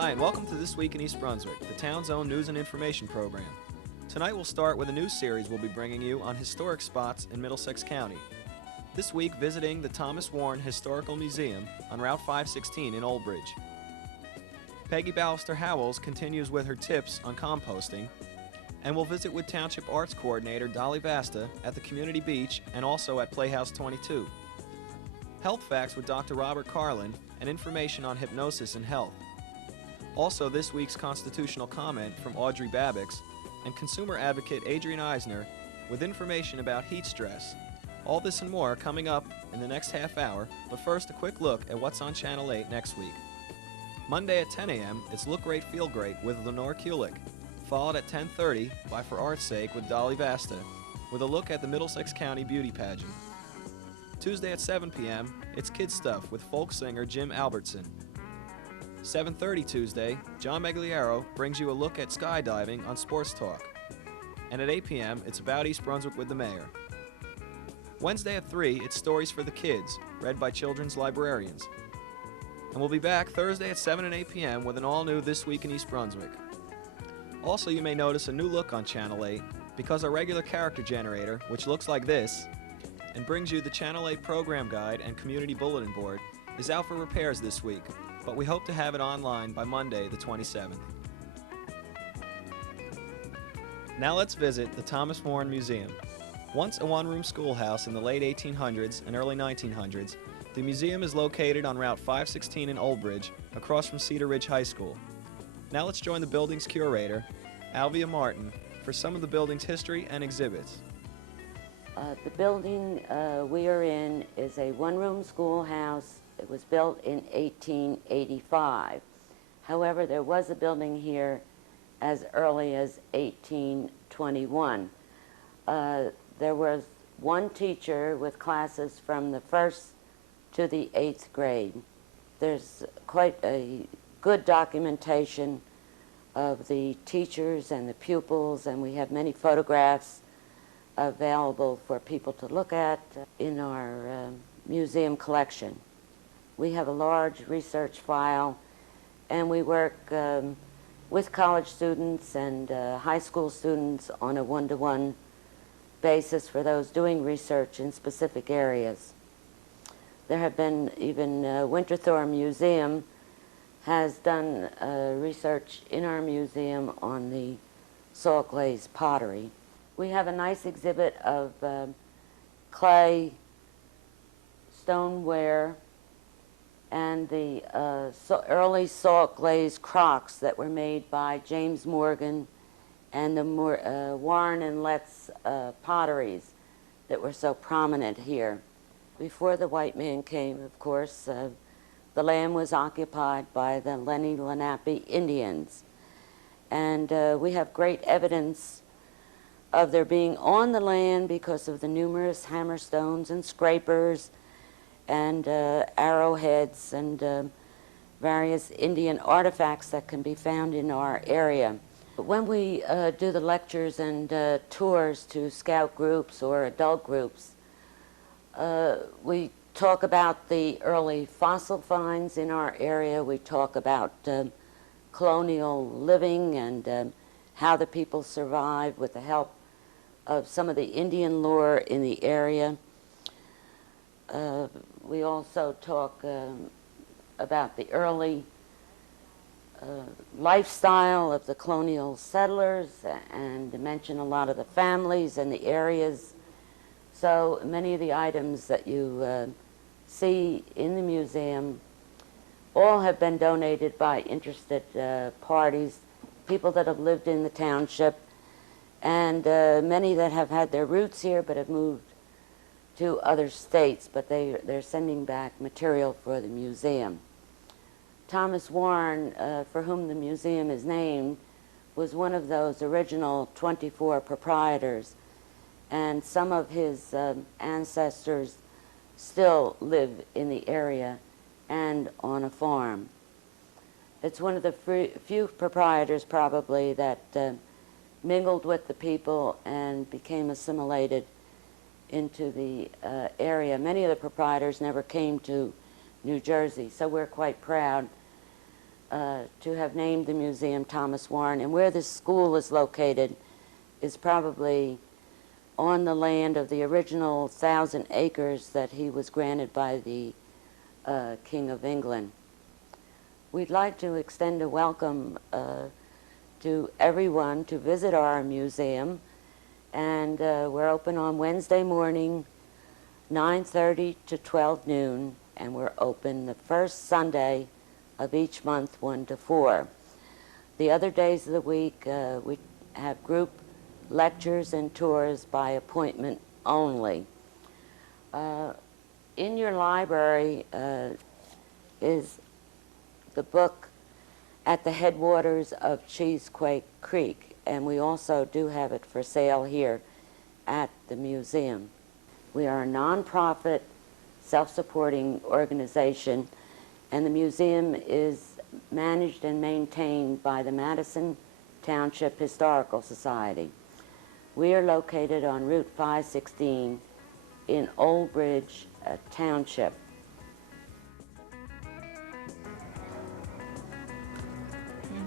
Hi, and welcome to This Week in East Brunswick, the town's own news and information program. Tonight we'll start with a news series we'll be bringing you on historic spots in Middlesex County. This week, visiting the Thomas Warne Historical Museum on Route 516 in Old Bridge. Peggy Ballister-Howells continues with her tips on composting, and we'll visit with Township Arts Coordinator Dolly Vasta at the Community Beach and also at Playhouse 22. Health Facts with Dr. Robert Carlin and information on hypnosis and health. Also, this week's constitutional comment from Audrey Babbix and consumer advocate Adrian Eisner with information about heat stress. All this and more coming up in the next half hour, but first a quick look at what's on Channel 8 next week. Monday at 10 a.m., it's Look Great, Feel Great with Lenore Kulik, followed at 10:30 by For Art's Sake with Dolly Vasta, with a look at the Middlesex County Beauty Pageant. Tuesday at 7 p.m., it's Kid Stuff with folk singer Jim Albertson. 7:30 Tuesday, John Megliaro brings you a look at skydiving on Sports Talk. And at 8 p.m., it's About East Brunswick with the Mayor. Wednesday at 3, it's Stories for the Kids, read by children's librarians. And we'll be back Thursday at 7 and 8 p.m. with an all-new This Week in East Brunswick. Also, you may notice a new look on Channel 8 because our regular character generator, which looks like this, and brings you the Channel 8 program guide and community bulletin board, is out for repairs this week, but we hope to have it online by Monday the 27th. Now let's visit the Thomas Warne Museum. Once a one-room schoolhouse in the late 1800s and early 1900s, the museum is located on Route 516 in Old Bridge, across from Cedar Ridge High School. Now let's join the building's curator, Alvia Martin, for some of the building's history and exhibits. The building we are in is a one-room schoolhouse. It was built in 1885. However, there was a building here as early as 1821. There was one teacher with classes from the 1st to the 8th grade. There's quite a good documentation of the teachers and the pupils, and we have many photographs available for people to look at in our museum collection. We have a large research file, and we work with college students and high school students on a one-to-one basis for those doing research in specific areas. There have been even Winterthur Museum has done research in our museum on the salt glaze pottery. We have a nice exhibit of clay, stoneware, and the early salt glazed crocks that were made by James Morgan and the Warne and Letts potteries that were so prominent here. Before the white man came, of course, the land was occupied by the Lenni Lenape Indians. And we have great evidence of their being on the land because of the numerous hammerstones and scrapers and arrowheads and various Indian artifacts that can be found in our area. But when we do the lectures and tours to scout groups or adult groups, we talk about the early fossil finds in our area. We talk about colonial living and how the people survived with the help of some of the Indian lore in the area. We also talk about the early lifestyle of the colonial settlers and mention a lot of the families and the areas. So many of the items that you see in the museum all have been donated by interested parties, people that have lived in the township, and many that have had their roots here but have moved to other states, but they're sending back material for the museum. Thomas Warne, for whom the museum is named, was one of those original 24 proprietors, and some of his ancestors still live in the area and on a farm. It's one of the few proprietors probably that mingled with the people and became assimilated into the area. Many of the proprietors never came to New Jersey, so we're quite proud to have named the museum Thomas Warne. And where this school is located is probably on the land of the original 1,000 acres that he was granted by the King of England. We'd like to extend a welcome to everyone to visit our museum, and we're open on Wednesday morning, 9:30 to 12 noon, and we're open the first Sunday of each month, 1 to 4. The other days of the week, we have group lectures and tours by appointment only. In your library is the book At the Headwaters of Cheesequake Creek, and we also do have it for sale here at the museum. We are a nonprofit, self-supporting organization, and the museum is managed and maintained by the Madison Township Historical Society. We are located on Route 516 in Old Bridge Township.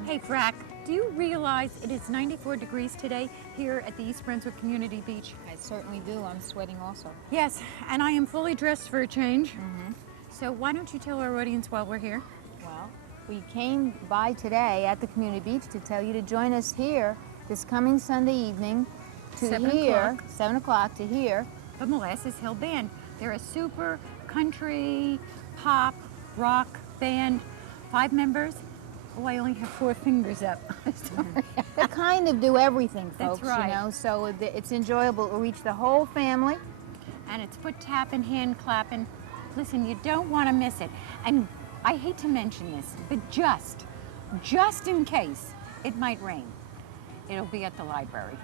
Hey, Frack, do you realize it is 94 degrees today here at the East Brunswick Community Beach? I certainly do. I'm sweating also. Yes, and I am fully dressed for a change. So why don't you tell our audience while we're here? Well, we came by today at the Community Beach to tell you to join us here this coming Sunday evening to 7 o'clock to hear The Molasses Hill Band. They're a super country, pop, rock band, 5 members. Oh, I only have 4 fingers up. Sorry. They kind of do everything, That's folks, right. you know, so it's enjoyable. It'll reach the whole family. And it's foot tapping, hand clapping. Listen, you don't want to miss it. And I hate to mention this, but just in case it might rain, it'll be at the library.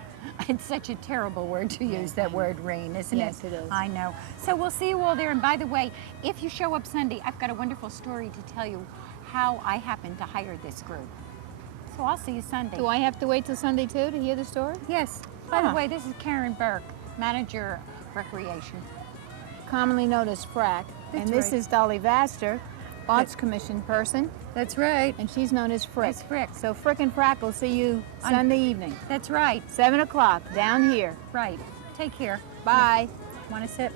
It's such a terrible word to use, that word rain, isn't it? Yes, it is. I know. So we'll see you all there. And by the way, if you show up Sunday, I've got a wonderful story to tell you how I happened to hire this group. So I'll see you Sunday. Do I have to wait till Sunday, too, to hear the story? Yes. By the way, this is Karen Burke, Manager Recreation. Commonly known as Frack. That's And this right. is Dolly Vaster, Arts Commission person, That's right. and she's known as Frick. That's Frick. So Frick and Frack will see you Sunday evening, That's right. 7 o'clock, down here. Right. Take care. Bye. Want to sit?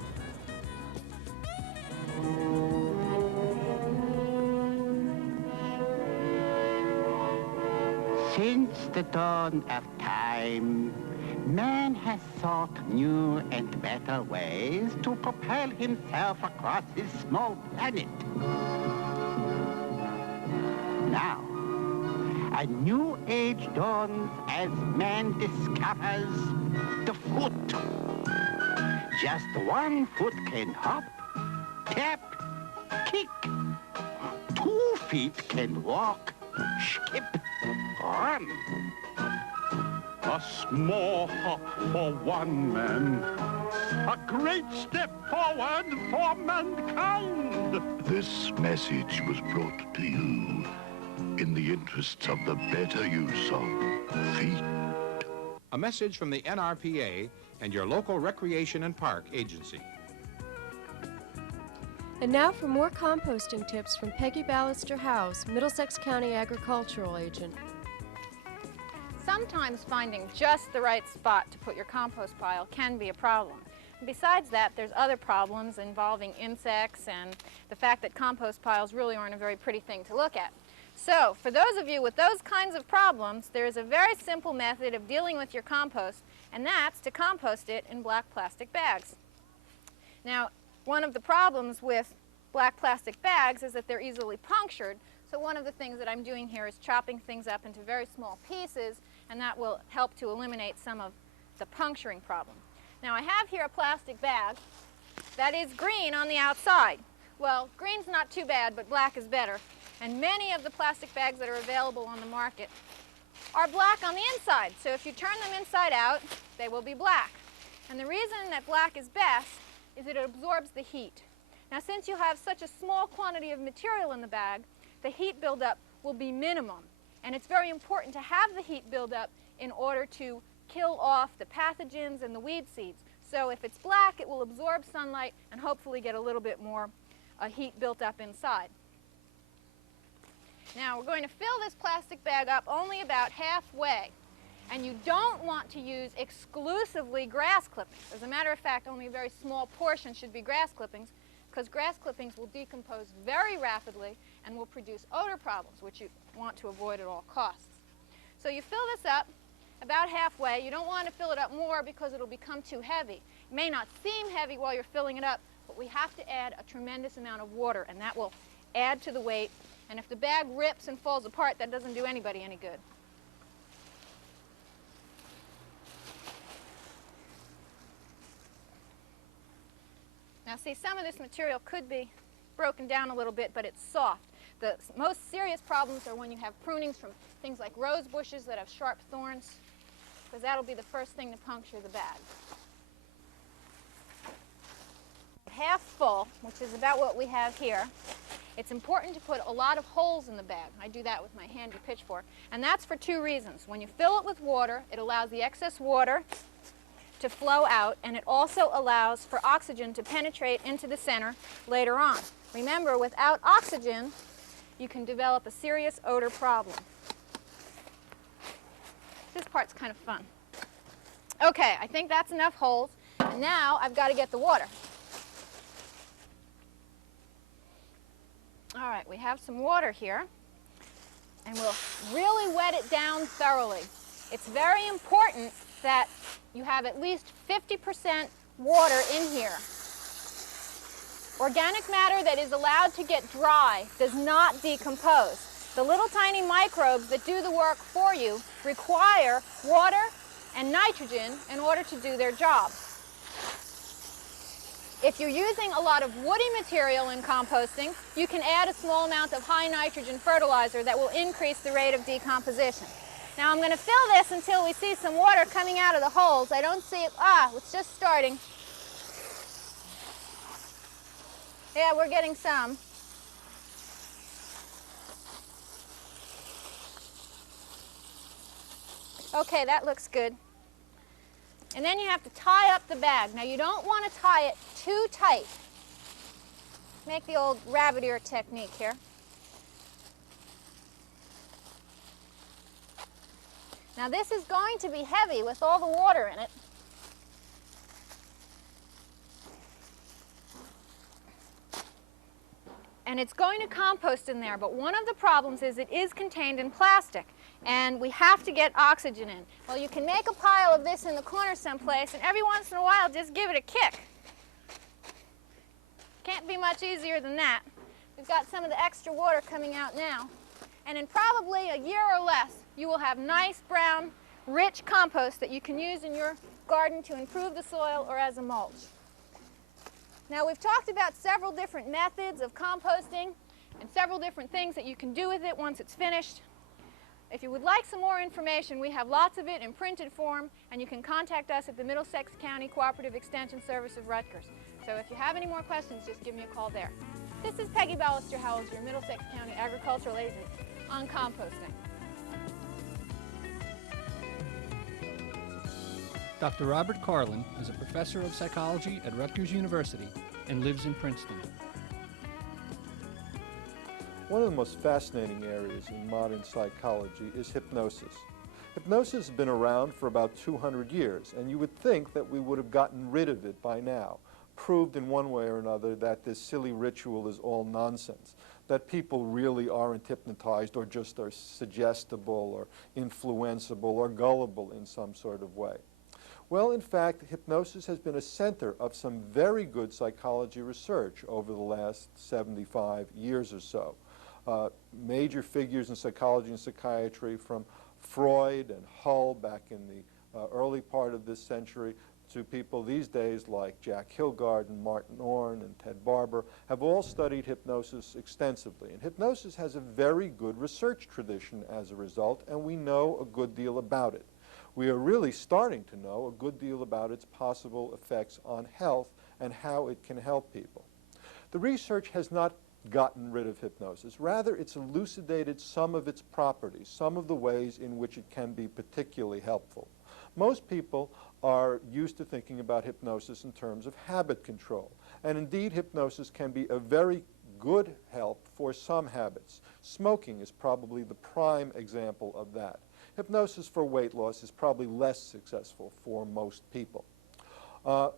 Since the dawn of time, man has sought new and better ways to propel himself across his small planet. Now, a new age dawns as man discovers the foot. Just one foot can hop, tap, kick. 2 feet can walk, skip, run. A small hop for one man, a great step forward for mankind. This message was brought to you in the interests of the better use of feet. A message from the NRPA and your local recreation and park agency. And now for more composting tips from Peggy Ballister House, Middlesex County Agricultural Agent. Sometimes finding just the right spot to put your compost pile can be a problem. Besides that, there's other problems involving insects and the fact that compost piles really aren't a very pretty thing to look at. So, for those of you with those kinds of problems, there's a very simple method of dealing with your compost, and that's to compost it in black plastic bags. Now, one of the problems with black plastic bags is that they're easily punctured, so one of the things that I'm doing here is chopping things up into very small pieces, and that will help to eliminate some of the puncturing problem. Now, I have here a plastic bag that is green on the outside. Well, green's not too bad, but black is better. And many of the plastic bags that are available on the market are black on the inside. So if you turn them inside out, they will be black. And the reason that black is best is that it absorbs the heat. Now, since you have such a small quantity of material in the bag, the heat buildup will be minimum. And it's very important to have the heat buildup in order to kill off the pathogens and the weed seeds. So if it's black, it will absorb sunlight and hopefully get a little bit more heat built up inside. Now we're going to fill this plastic bag up only about halfway. And you don't want to use exclusively grass clippings. As a matter of fact, only a very small portion should be grass clippings, because grass clippings will decompose very rapidly and will produce odor problems, which you want to avoid at all costs. So you fill this up about halfway. You don't want to fill it up more because it'll become too heavy. It may not seem heavy while you're filling it up, but we have to add a tremendous amount of water, and that will add to the weight. And if the bag rips and falls apart, that doesn't do anybody any good. Now see, some of this material could be broken down a little bit, but it's soft. The most serious problems are when you have prunings from things like rose bushes that have sharp thorns, because that'll be the first thing to puncture the bag. Half full, which is about what we have here. It's important to put a lot of holes in the bag. I do that with my handy pitchfork, and that's for two reasons. When you fill it with water, it allows the excess water to flow out, and it also allows for oxygen to penetrate into the center later on. Remember, without oxygen, you can develop a serious odor problem. This part's kind of fun. Okay, I think that's enough holes, and now I've got to get the water. All right, we have some water here, and we'll really wet it down thoroughly. It's very important that you have at least 50% water in here. Organic matter that is allowed to get dry does not decompose. The little tiny microbes that do the work for you require water and nitrogen in order to do their job. If you're using a lot of woody material in composting, you can add a small amount of high nitrogen fertilizer that will increase the rate of decomposition. Now I'm going to fill this until we see some water coming out of the holes. I don't see it. It's just starting. Yeah, we're getting some. Okay, that looks good. And then you have to tie up the bag. Now you don't want to tie it too tight. Make the old rabbit ear technique here. Now this is going to be heavy with all the water in it. And it's going to compost in there, but one of the problems is it is contained in plastic, and we have to get oxygen in. Well, you can make a pile of this in the corner someplace, and every once in a while just give it a kick. Can't be much easier than that. We've got some of the extra water coming out now, and in probably a year or less, you will have nice, brown, rich compost that you can use in your garden to improve the soil or as a mulch. Now, we've talked about several different methods of composting and several different things that you can do with it once it's finished. If you would like some more information, we have lots of it in printed form, and you can contact us at the Middlesex County Cooperative Extension Service of Rutgers. So if you have any more questions, just give me a call there. This is Peggy Ballister-Howells, your Middlesex County Agricultural Agent on composting. Dr. Robert Carlin is a professor of psychology at Rutgers University and lives in Princeton. One of the most fascinating areas in modern psychology is hypnosis. Hypnosis has been around for about 200 years, and you would think that we would have gotten rid of it by now, proved in one way or another that this silly ritual is all nonsense, that people really aren't hypnotized or just are suggestible or influenceable or gullible in some sort of way. Well, in fact, hypnosis has been a center of some very good psychology research over the last 75 years or so. Major figures in psychology and psychiatry, from Freud and Hull back in the early part of this century to people these days like Jack Hilgard and Martin Orne and Ted Barber, have all studied hypnosis extensively. And hypnosis has a very good research tradition as a result, and we know a good deal about it. We are really starting to know a good deal about its possible effects on health and how it can help people. The research has not gotten rid of hypnosis. Rather, it's elucidated some of its properties, some of the ways in which it can be particularly helpful. Most people are used to thinking about hypnosis in terms of habit control. And indeed, hypnosis can be a very good help for some habits. Smoking is probably the prime example of that. Hypnosis for weight loss is probably less successful for most people.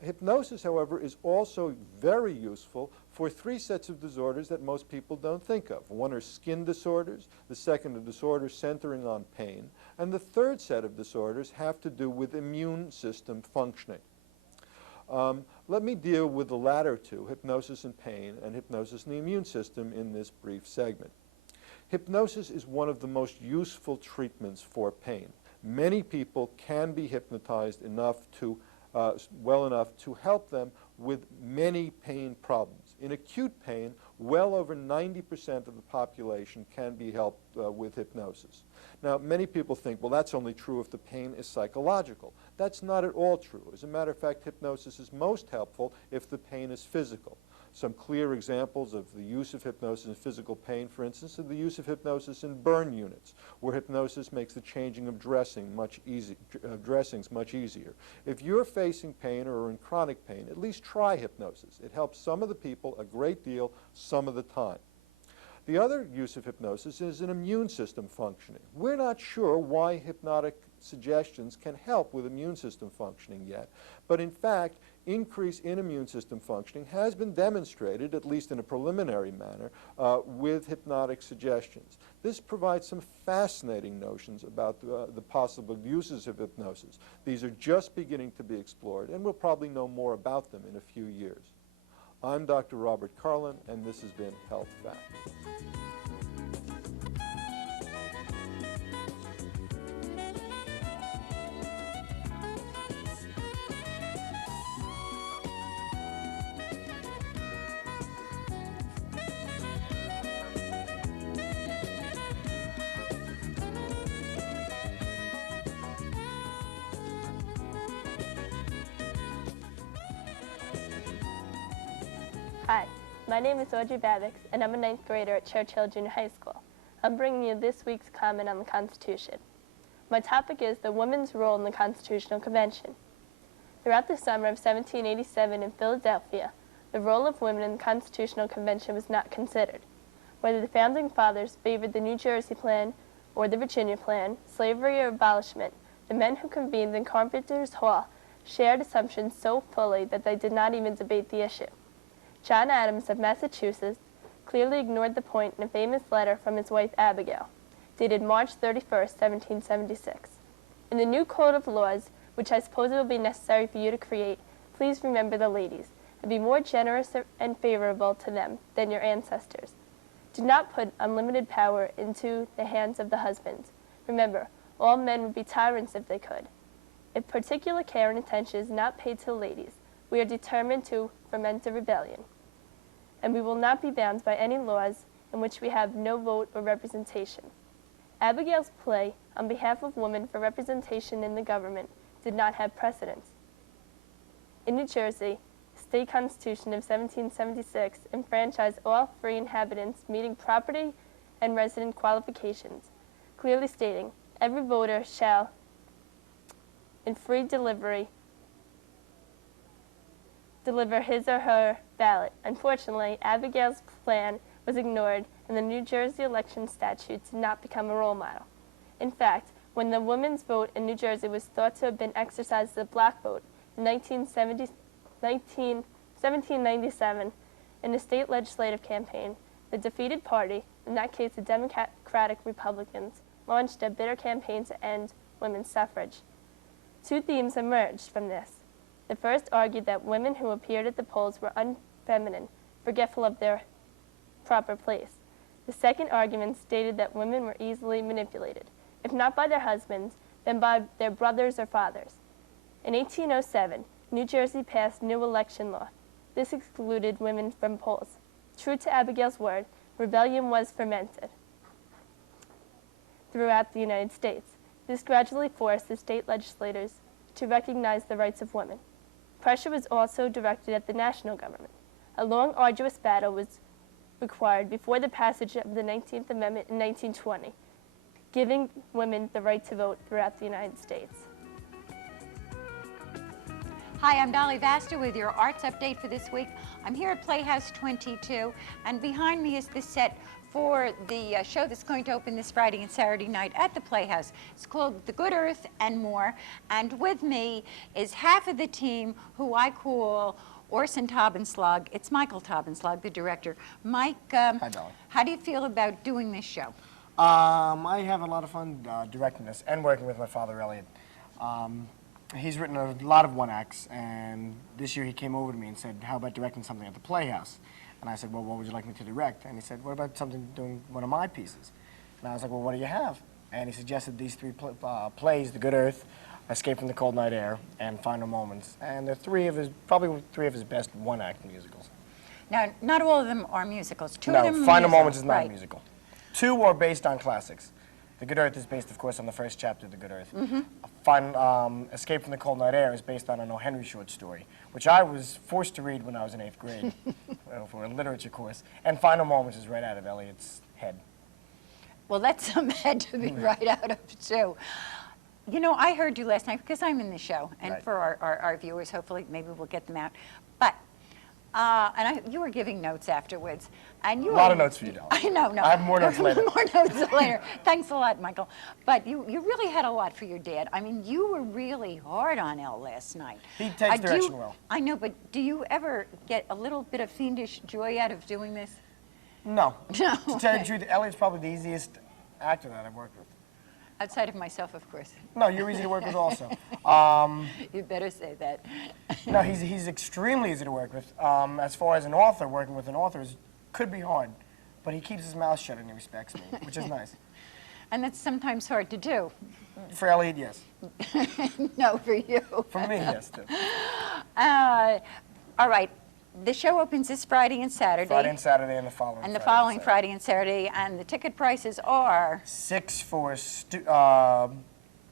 Hypnosis, however, is also very useful for three sets of disorders that most people don't think of. One are skin disorders, the second are disorders centering on pain, and the third set of disorders have to do with immune system functioning. Let me deal with the latter two, hypnosis and pain, and hypnosis and the immune system, in this brief segment. Hypnosis is one of the most useful treatments for pain. Many people can be hypnotized enough to well enough to help them with many pain problems. In acute pain, well over 90% of the population can be helped with hypnosis. Now, many people think, well, that's only true if the pain is psychological. That's not at all true. As a matter of fact, hypnosis is most helpful if the pain is physical. Some clear examples of the use of hypnosis in physical pain, for instance, are the use of hypnosis in burn units, where hypnosis makes the changing of dressings much easier. If you're facing pain or are in chronic pain, at least try hypnosis. It helps some of the people a great deal some of the time. The other use of hypnosis is in immune system functioning. We're not sure why hypnotic suggestions can help with immune system functioning yet, but in fact, increase in immune system functioning has been demonstrated, at least in a preliminary manner, with hypnotic suggestions. This provides some fascinating notions about the possible uses of hypnosis. These are just beginning to be explored, and we'll probably know more about them in a few years. I'm Dr. Robert Carlin, and this has been Health Facts. Hi, my name is Audrey Babix, and I'm a 9th grader at Churchill Junior High School. I'm bringing you this week's comment on the Constitution. My topic is the woman's role in the Constitutional Convention. Throughout the summer of 1787 in Philadelphia, the role of women in the Constitutional Convention was not considered. Whether the Founding Fathers favored the New Jersey Plan or the Virginia Plan, slavery or abolishment, the men who convened in Carpenter's Hall shared assumptions so fully that they did not even debate the issue. John Adams of Massachusetts clearly ignored the point in a famous letter from his wife Abigail, dated March 31, 1776. In the new Code of Laws, which I suppose it will be necessary for you to create, please remember the ladies, and be more generous and favorable to them than your ancestors. Do not put unlimited power into the hands of the husbands. Remember, all men would be tyrants if they could. If particular care and attention is not paid to the ladies, we are determined to foment a rebellion, and we will not be bound by any laws in which we have no vote or representation. Abigail's plea on behalf of women for representation in the government did not have precedence. In New Jersey, the state constitution of 1776 enfranchised all free inhabitants meeting property and resident qualifications, clearly stating, every voter shall, in free deliver his or her ballot. Unfortunately, Abigail's plan was ignored, and the New Jersey election statute did not become a role model. In fact, when the women's vote in New Jersey was thought to have been exercised as a block vote in 1797, in a state legislative campaign, the defeated party, in that case the Democratic Republicans, launched a bitter campaign to end women's suffrage. Two themes emerged from this. The first argued that women who appeared at the polls were unfeminine, forgetful of their proper place. The second argument stated that women were easily manipulated, if not by their husbands, then by their brothers or fathers. In 1807, New Jersey passed new election law. This excluded women from polls. True to Abigail's word, rebellion was fermented throughout the United States. This gradually forced the state legislators to recognize the rights of women. Pressure was also directed at the national government. A long, arduous battle was required before the passage of the 19th Amendment in 1920, giving women the right to vote throughout the United States. Hi, I'm Dolly Vasta with your arts update for this week. I'm here at Playhouse 22, and behind me is the set for the show that's going to open this Friday and Saturday night at the Playhouse. It's called The Good Earth and More, and with me is half of the team who I call Orson Taubenslag. It's Michael Taubenslag, the director. Mike, Hi, Dolly. how do you feel about doing this show? I have a lot of fun directing this and working with my father, Elliot. He's written a lot of one-acts, and this year he came over to me and said, how about directing something at the Playhouse? And I said, well, what would you like me to direct? And he said, what about something doing one of my pieces? And I was like, well, what do you have? And he suggested these three plays, The Good Earth, Escape from the Cold Night Air, and Final Moments. And they're probably three of his best one-act musicals. Now, not all of them are musicals. Two no, of them are Final musicals. Moments is not right. a musical. Two are based on classics. The Good Earth is based, of course, on the first chapter of The Good Earth. Escape from the Cold Night Air is based on an O. Henry short story, which I was forced to read when I was in 8th grade for a literature course. And Final Moments is right out of Eliot's head. Well, that's some head to be right out of, too. You know, I heard you last night because I'm in the show, and Right. for our viewers, hopefully, maybe we'll get them out. But, you were giving notes afterwards. And you A lot of notes for you, Dolly. I know, no. I have more notes later. More notes later. Thanks a lot, Michael. But you really had a lot for your dad. I mean, you were really hard on El last night. He takes direction well. I know, but do you ever get a little bit of fiendish joy out of doing this? No. No. To tell you the truth, Elliot's probably the easiest actor that I've worked with. Outside of myself, of course. No, you're easy to work with also. You better say that. No, he's extremely easy to work with. As far as an author, working with an author could be hard, but he keeps his mouth shut and he respects me, which is nice. And that's sometimes hard to do. For Elliot, yes. No, for you. For me, yes, too. All right. The show opens this Friday and Saturday. Friday and Saturday and the following And the Friday following and Friday and Saturday. And the ticket prices are? $6 for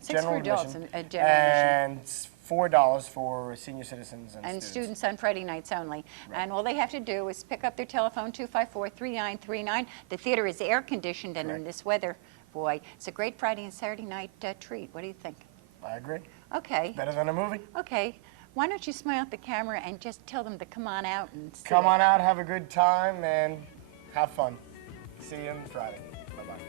General adults admission. And $4 for senior citizens and students on Friday nights only. Right. And all they have to do is pick up their telephone, 254-3939. The theater is air-conditioned, and in this weather, boy, it's a great Friday and Saturday night treat. What do you think? I agree. Okay. Better than a movie. Okay. Why don't you smile at the camera and just tell them to come on out and see Come on out, have a good time, and have fun. See you on Friday. Bye-bye.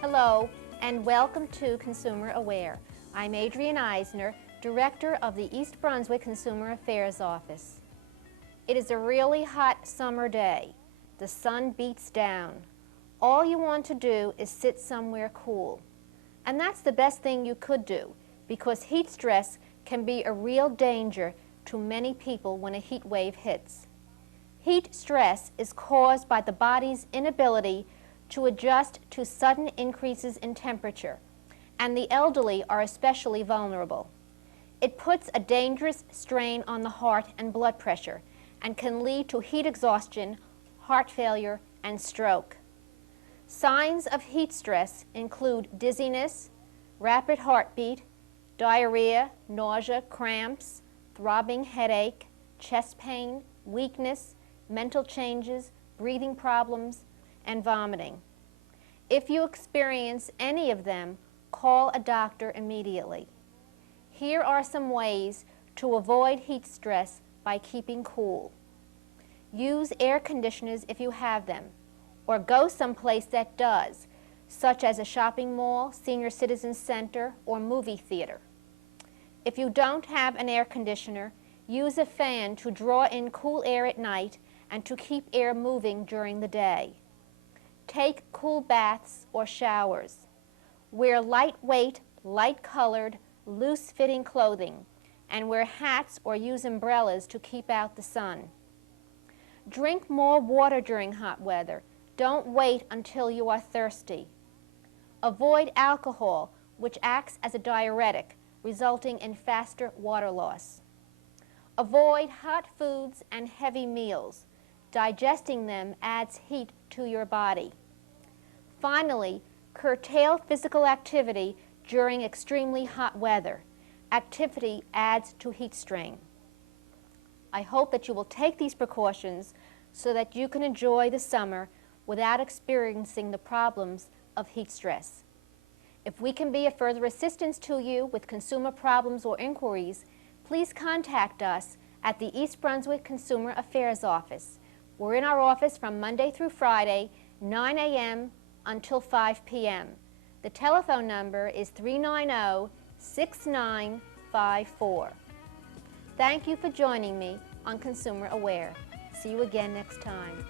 Hello, and welcome to Consumer Aware. I'm Adrienne Eisner, Director of the East Brunswick Consumer Affairs Office. It is a really hot summer day. The sun beats down. All you want to do is sit somewhere cool. And that's the best thing you could do, because heat stress can be a real danger to many people when a heat wave hits. Heat stress is caused by the body's inability to adjust to sudden increases in temperature, and the elderly are especially vulnerable. It puts a dangerous strain on the heart and blood pressure and can lead to heat exhaustion, heart failure, and stroke. Signs of heat stress include dizziness, rapid heartbeat, diarrhea, nausea, cramps, throbbing headache, chest pain, weakness, mental changes, breathing problems, and vomiting. If you experience any of them, call a doctor immediately. Here are some ways to avoid heat stress by keeping cool. Use air conditioners if you have them, or go someplace that does, such as a shopping mall, senior citizen center, or movie theater. If you don't have an air conditioner, use a fan to draw in cool air at night and to keep air moving during the day. Take cool baths or showers. Wear lightweight, light-colored, loose-fitting clothing, and wear hats or use umbrellas to keep out the sun. Drink more water during hot weather. Don't wait until you are thirsty. Avoid alcohol, which acts as a diuretic, resulting in faster water loss. Avoid hot foods and heavy meals. Digesting them adds heat to your body. Finally, curtail physical activity during extremely hot weather. Activity adds to heat strain. I hope that you will take these precautions so that you can enjoy the summer without experiencing the problems of heat stress. If we can be of further assistance to you with consumer problems or inquiries, please contact us at the East Brunswick Consumer Affairs Office. We're in our office from Monday through Friday, 9 a.m. until 5 p.m. The telephone number is 390-6954. Thank you for joining me on Consumer Aware. See you again next time.